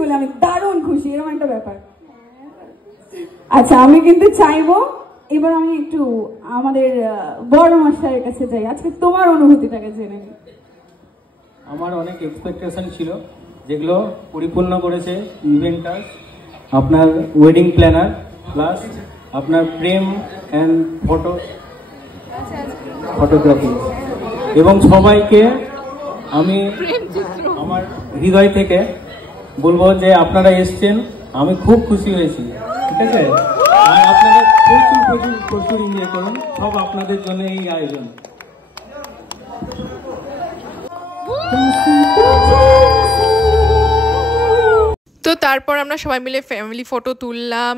বলে আমি দারুণ খুশি, এরকম একটা ব্যাপার। আচ্ছা, আমি কিন্তু চাইবো এবার আমি একটু আমাদের বড় মাস্টারের কাছে যাই, আজকে তোমার অনুভূতিটাকে জেনে নিই। আমার অনেক এক্সপেকটেশন ছিল, যেগুলো পরিপূর্ণ করেছে ইভেন্টার, আপনার ওয়েডিং প্ল্যানার, প্লাস আপনার প্রেম অ্যান্ড ফটোগ্রাফি, এবং সবাইকে আমি আমার হৃদয় থেকে বলবো যে আপনারা এসছেন, আমি খুব খুশি হয়েছি, ঠিক আছে? আর আপনারা প্রচুর প্রচুর প্রচুর এনজয় করুন, সব আপনাদের জন্য এই আয়োজন। তো তারপর আমরা সবাই মিলে ফ্যামিলি ফটো তুললাম।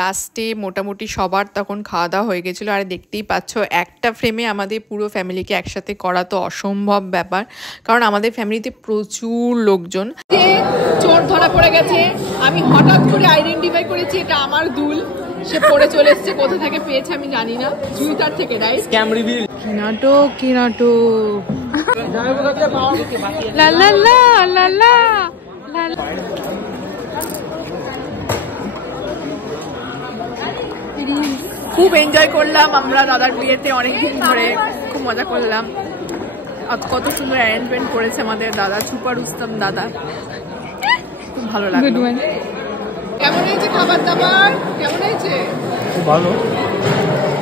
লাস্টে মোটামুটি সবার তখন খাওয়া দাওয়া হয়ে গেছিলো। আর দেখতেই পাচ্ছ একটা ফ্রেমে আমাদের পুরো ফ্যামিলিকে একসাথে করা তো অসম্ভব ব্যাপার, কারণ আমাদের ফ্যামিলিতে প্রচুর লোকজন। চোর ধরা পড়ে গেছে, আমি হঠাৎ করে আইডেন্টিফাই করেছি এটা আমার দুল। সে পড়ে চলে এসছে, কোথা থেকে পেয়েছে আমি জানি না, টুইটার থেকে, রাইট? Scam reveal. কি নাটক, কি নাটক। লা লা লা লা লা লা। খুব এনজয় করলাম আমরা দাদার বিয়েতে, অনেকদিন ধরে খুব মজা করলাম। কত সুন্দর অ্যারেঞ্জমেন্ট করেছে আমাদের দাদা, সুপার উত্তম দাদা, খুব ভালো লাগলো। কেমন হয়েছে খাবার দাবার? কেমন হয়েছে? খুব ভালো।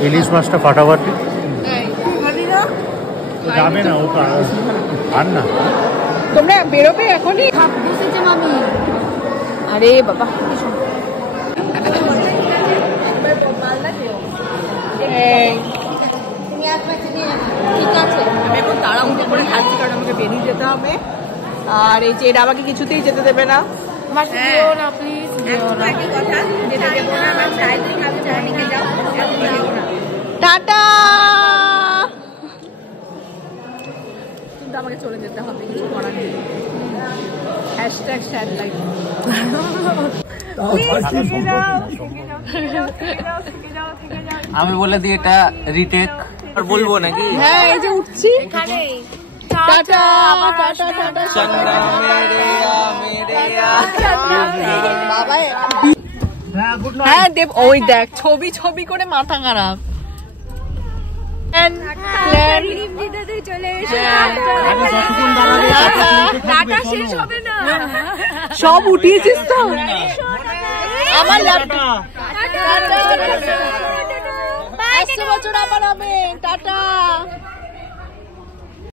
ইলিশ মাছটা ফাটাফাটি। যাবে না, ওটা আর না। তোমরা বেরোবে এখনই? বসেছে মামি। আরে বাবা, ঠিক আছে, আমি এখন তাড়াহুড়ো করে খাচ্ছি কারণ আমাকে বেরিয়ে যেতে হবে। আর এই যে এটা আমাকে কিছুতেই যেতে দেবে না। টাটা। কিন্তু আমাকে চলে যেতে হবে, কিছু করার নেই। Hashtag sad life. আমি বলে দিই এটা রিটেক, আর বলবো নাকি? হ্যাঁ, এই যে উঠছি এখানে। Tata tata tata. হ্যাঁ দেব, ওই দেখ ছবি ছবি করে মাথা খারাপ। সব উঠিয়েছিস তো আমার ল্যাপটপ। আসছে বছর আবার হবে। টাটা।